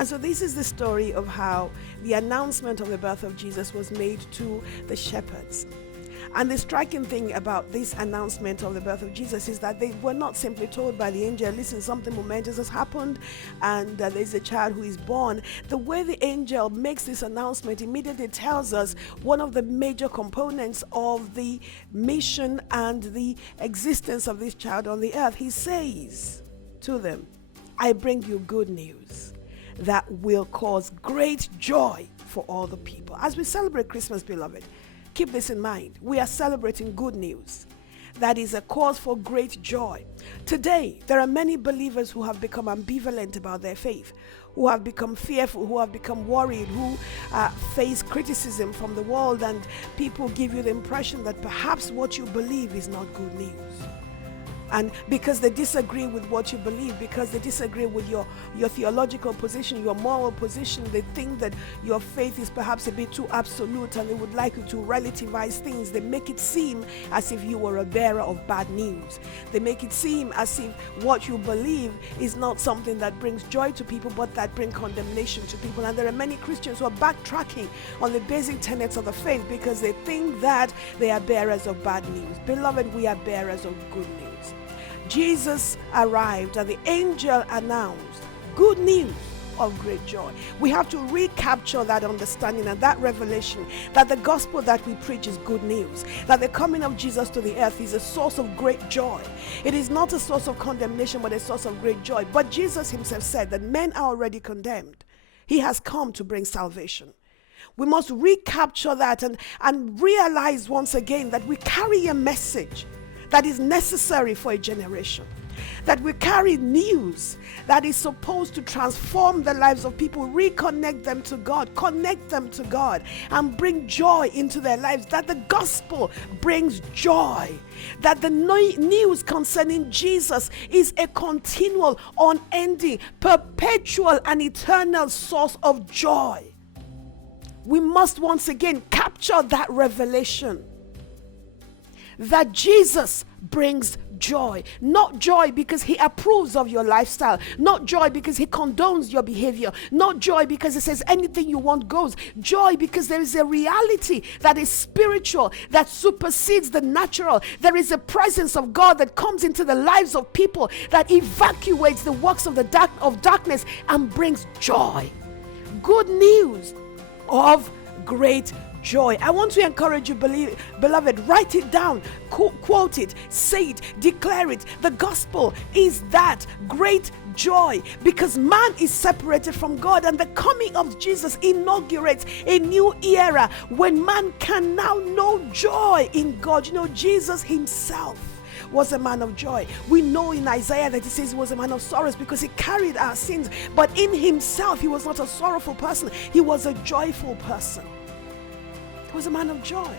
And so this is the story of how the announcement of the birth of Jesus was made to the shepherds. And the striking thing about this announcement of the birth of Jesus is that they were not simply told by the angel, listen, something momentous has happened and there's a child who is born. The way the angel makes this announcement immediately tells us one of the major components of the mission and the existence of this child on the earth. He says to them, I bring you good news that will cause great joy for all the people. As we celebrate Christmas, beloved, keep this in mind. We are celebrating good news that is a cause for great joy. Today, there are many believers who have become ambivalent about their faith, who have become fearful, who have become worried, who face criticism from the world, and people give you the impression that perhaps what you believe is not good news. And because they disagree with what you believe, because they disagree with your theological position, your moral position, they think that your faith is perhaps a bit too absolute and they would like you to relativize things. They make it seem as if you were a bearer of bad news. They make it seem as if what you believe is not something that brings joy to people, but that brings condemnation to people. And there are many Christians who are backtracking on the basic tenets of the faith because they think that they are bearers of bad news. Beloved, we are bearers of good news. Jesus arrived and the angel announced good news of great joy. We have to recapture that understanding and that revelation that the gospel that we preach is good news, that the coming of Jesus to the earth is a source of great joy. It is not a source of condemnation, but a source of great joy. But Jesus himself said that men are already condemned. He has come to bring salvation. We must recapture that and realize once again that we carry a message that is necessary for a generation, that we carry news that is supposed to transform the lives of people, reconnect them to God, connect them to God, and bring joy into their lives, that the gospel brings joy, that the news concerning Jesus is a continual, unending, perpetual, and eternal source of joy. We must once again capture that revelation that Jesus brings joy. Not joy because he approves of your lifestyle, not joy because he condones your behavior, not joy because he says anything you want goes. Joy because there is a reality that is spiritual, that supersedes the natural. There is a presence of God that comes into the lives of people, that evacuates the works of darkness and brings joy. Good news of great joy. I want to encourage you, beloved, write it down, quote it, say it, declare it. The gospel is that great joy because man is separated from God, and the coming of Jesus inaugurates a new era when man can now know joy in God. You know, Jesus himself was a man of joy. We know in Isaiah that he says he was a man of sorrows because he carried our sins, but in himself he was not a sorrowful person, he was a joyful person. He was a man of joy.